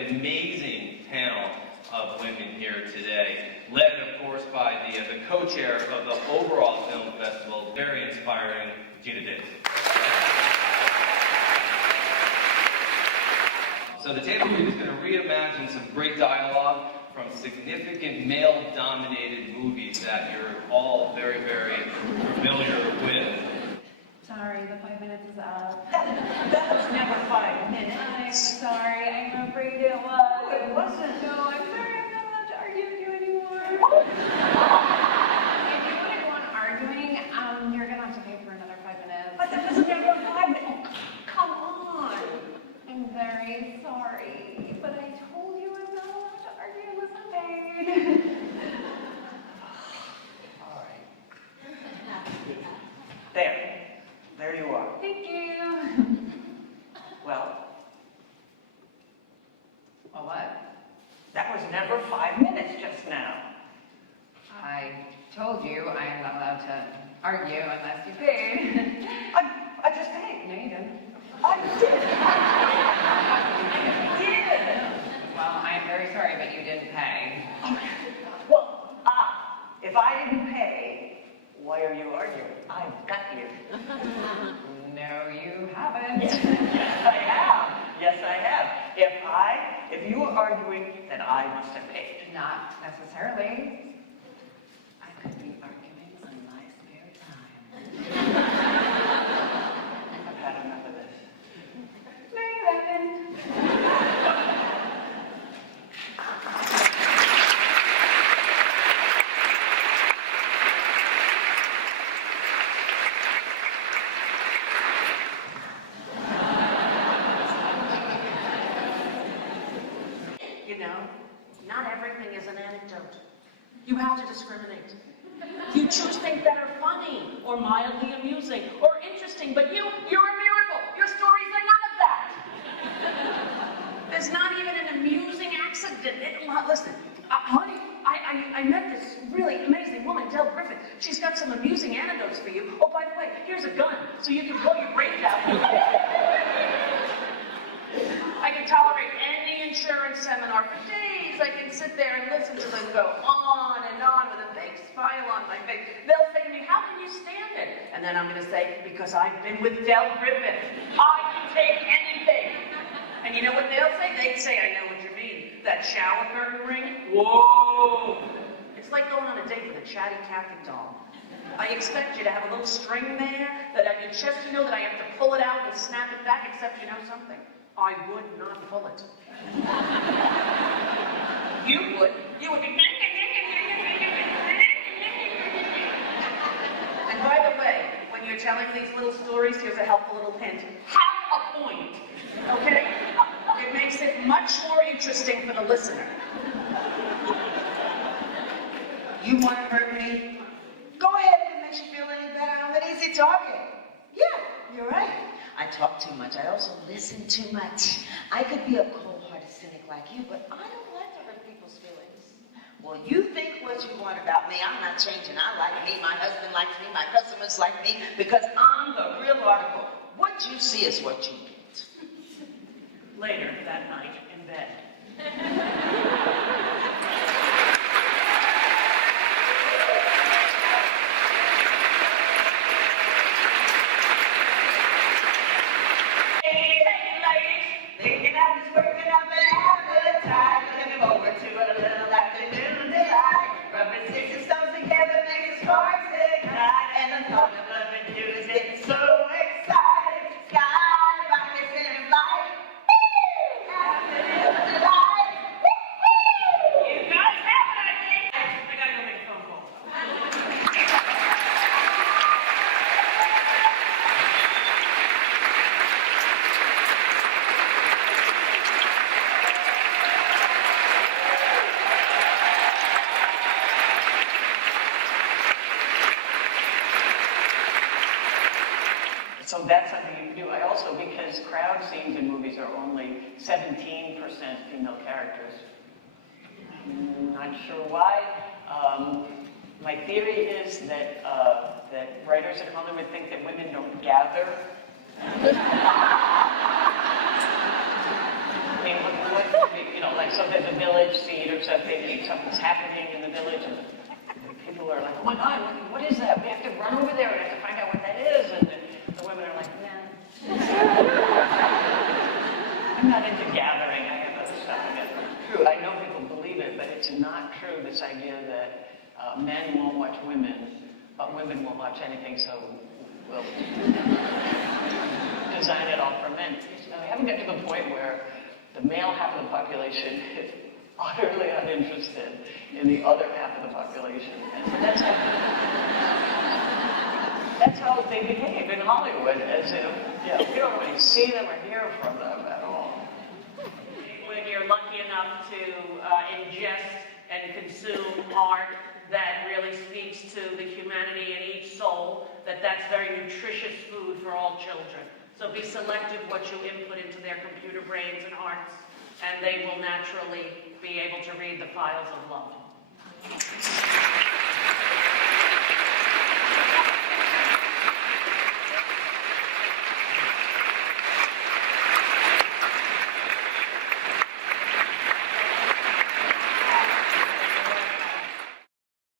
an amazing panel of women here today, led, of course, by the co-chair of the overall film festival, very inspiring, Geena Davis. So the table read is going to reimagine some great dialogue from significant male-dominated movies that you're all very, very familiar with. Sorry, the 5 minutes is up. That was never 5 minutes. I'm sorry, I'm afraid it was. No, it wasn't. No, I'm sorry, I'm not allowed to argue with you anymore. If you want to go on arguing, you're going to have to pay for another 5 minutes. But that was never 5 minutes. Come on. I'm very sorry, but I told you I'm not allowed to argue unless I'm paid. All right. There you are. Thank you. Well, What? that was never 5 minutes just now. I told you I am not allowed to argue unless you paid. I just paid. No, you didn't. I did. I did. Well, I am very sorry, but you didn't pay. Well, if I didn't pay, why are you arguing? I've got you. No, you haven't. Yes, I have. Yes, I have. If you were arguing, then I must have paid. Not necessarily. I could be arguing on my spare time. I've had enough of this. No, you haven't. You know, not everything is an anecdote. You have to discriminate. You choose things that are funny, or mildly amusing, or interesting, but you're a miracle. Your stories are none of that. There's not even an amusing accident. Listen, honey, I met this really amazing woman, Del Griffin. She's got some amusing anecdotes for you. Oh, by the way, here's a gun, so you can blow your brains out. I can tolerate any insurance seminar for days. I can sit there and listen to them go on and on with a big smile on my face. They'll say to me, how can you stand it? And then I'm going to say, because I've been with Del Griffin. I can take anything. And you know what they'll say? They'd say, I know what you mean. That shower curtain ring? Whoa! It's like going on a date with a chatty Cathy doll. I expect you to have a little string there, that at your chest you know that I have to pull it out and snap it back, except you know something? I would not pull it. You would be... And by the way, when you're telling these little stories, here's a helpful little hint. Have a point, okay? It makes it much more interesting for the listener. You want to hurt me? Go ahead if it makes you feel any better. I'm an easy target. Yeah, you're right. I talk too much. I also listen too much. I could be a cold-hearted cynic like you, but I don't like to hurt people's feelings. Well, you think what you want about me. I'm not changing. I like me. My husband likes me. My customers like me because I'm the real article. What you see is what you get. Later that night in bed. So that's something you can do. I also, because crowd scenes in movies are only 17% female characters. Not sure why. My theory is that that writers in Hollywood think that women don't gather. I mean, a picnic, something's happening in the village, and people are like, oh my God, what is that? We have to run over there, we have to find out what that is. And the women are like, nah. I'm not into gathering, I have other stuff. True, I know people believe it, but it's not true, this idea that men won't watch women, but women won't watch anything, so we'll design it all for men. We haven't got to the point where the male half of the population is utterly uninterested in the other half of the population. And that's how they behave in Hollywood, as if, we don't really see them or hear from them at all. When you're lucky enough to ingest and consume art that really speaks to the humanity in each soul, that's very nutritious food for all children. So be selective what you input into their computer brains and hearts, and they will naturally be able to read the files of love.